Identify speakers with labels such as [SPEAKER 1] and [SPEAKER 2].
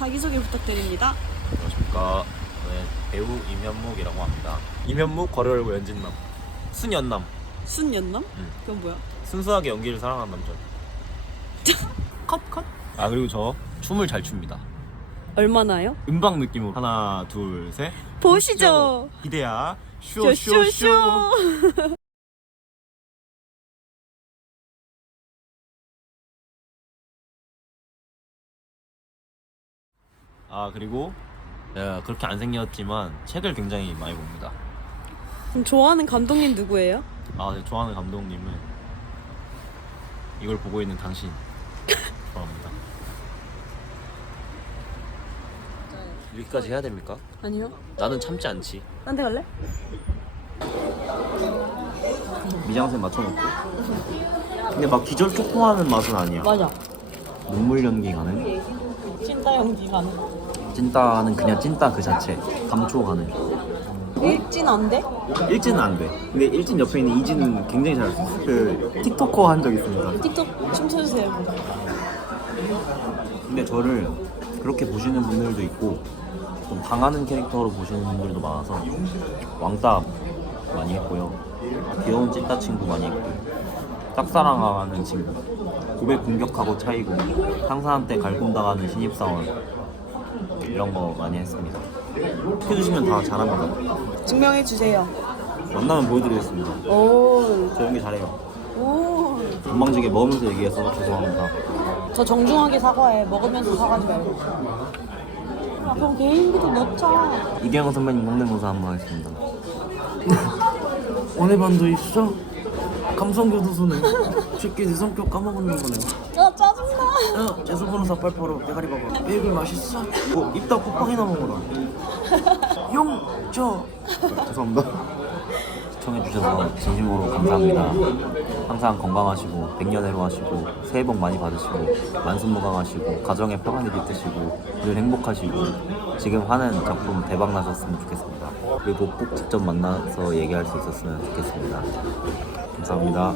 [SPEAKER 1] 자기소개 부탁드립니다.
[SPEAKER 2] 안녕하십니까. 저는 배우 임현묵이라고 합니다. 임현묵 열고 연진남. 순연남.
[SPEAKER 1] 순연남?
[SPEAKER 2] 응.
[SPEAKER 1] 그건 뭐야?
[SPEAKER 2] 순수하게 연기를 사랑하는 남자.
[SPEAKER 1] 컷 컷.
[SPEAKER 2] 아 그리고 저 춤을 잘 춥니다.
[SPEAKER 1] 얼마나요?
[SPEAKER 2] 음방 느낌으로 하나 둘 셋.
[SPEAKER 1] 보시죠.
[SPEAKER 2] 기대야. 쇼 쇼 쇼. 아 그리고 내가 그렇게 안 생겼지만 책을 굉장히 많이 봅니다.
[SPEAKER 1] 그럼 좋아하는 감독님 누구예요?
[SPEAKER 2] 아, 네, 좋아하는 감독님은 이걸 보고 있는 당신 좋아합니다. 여기까지 해야 됩니까?
[SPEAKER 1] 아니요.
[SPEAKER 2] 나는 참지 않지.
[SPEAKER 1] 딴 데 갈래?
[SPEAKER 2] 미장센 맞춰놓고. 근데 막 기절 초코하는 맛은 아니야.
[SPEAKER 1] 맞아.
[SPEAKER 2] 눈물 연기 가는.
[SPEAKER 1] 찐따 연기 가는.
[SPEAKER 2] 찐따는 그냥 찐따 그 자체. 감초 가는.
[SPEAKER 1] 일진 안 돼?
[SPEAKER 2] 일진은 안 돼. 근데 일진 옆에 있는 이진은 굉장히 잘할 수 있어. 그 틱토커 한 적 있습니다.
[SPEAKER 1] 틱톡 춤춰주세요.
[SPEAKER 2] 근데 저를 그렇게 보시는 분들도 있고 좀 당하는 캐릭터로 보시는 분들도 많아서 왕따 많이 했고요 귀여운 찐따 친구 많이 했고 짝사랑하는 친구 고백 공격하고 차이고 상사한테 갈굼당하는 신입사원 이런 거 많이 했습니다 해주시면 다 잘합니다
[SPEAKER 1] 증명해 주세요.
[SPEAKER 2] 만나면 보여드리겠습니다
[SPEAKER 1] 오.
[SPEAKER 2] 저 연기 잘해요
[SPEAKER 1] 오.
[SPEAKER 2] 건방지게 먹으면서 얘기해서 죄송합니다
[SPEAKER 1] 저 정중하게 사과해. 먹으면서 사과하지 말고. 아, 그럼 개인기도 넣자.
[SPEAKER 2] 이경호 선배님 성대모사 한번 하겠습니다. 오늘 반도 있어? 감성교도소네. 새끼 내 성격 까먹었는 거네.
[SPEAKER 1] 아, 짜증나.
[SPEAKER 2] 야, 재수 변호사 빨바로 대가리 봐봐. 베이글 맛있어? 뭐 입다 콧방이나 먹어라. 용, 저. 죄송합니다. 시청해주셔서 진심으로 감사합니다. 항상 건강하시고 백년해로 하시고 새해 복 많이 받으시고 만수무강하시고 가정에 평안이 깃드시고 늘 행복하시고 지금 하는 작품 대박 나셨으면 좋겠습니다. 그리고 꼭 직접 만나서 얘기할 수 있었으면 좋겠습니다. 감사합니다.